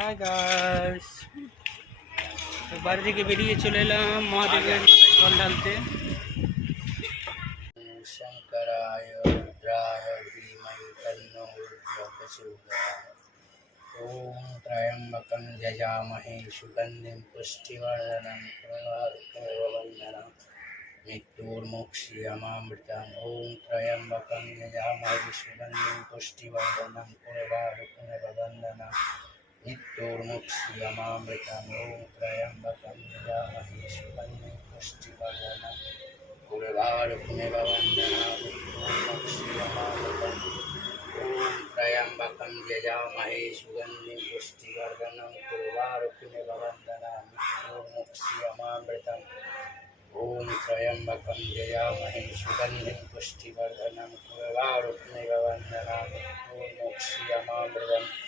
Hi guys, তো বাড়ি থেকে বেরিয়ে চলে এলাম মহাদেবের মাথায় জল ঢালতে। शंकराय रुद्राय धीमहि तन्नो रुद्रः प्रचोदयात्। ॐ त्र्यम्बकं यजामहे सुगन्धिं पुष्टिवर्धनं पुनर्वन्दनं मृत्युर्मुक्षीयमामृतम्। ॐ त्र्यम्बकं यजामहे सुगन्धिं पुष्टिवर्धनं पुनर्वन्दनं मृत्युर्मुक्षीयमामृतम्। ॐ त्र्यम्बकं यजामहे सुगन्धिं पुष्टिवर्धनं पूर्वारुकमेव वन्दनामि। ॐ त्र्यम्बकं यजामहे सुगन्धिं पुष्टिवर्धनं पूर्वारुकमेव वन्दनामि। मृत्युर्मुक्षीयमामृतम्। ॐ त्र्यम्बकं यजामहे सुगन्धिं पुष्टिवर्धनं पूर्वारुकमेव वन्दनामि। मृत्युर्मुक्षीयमामृतम्।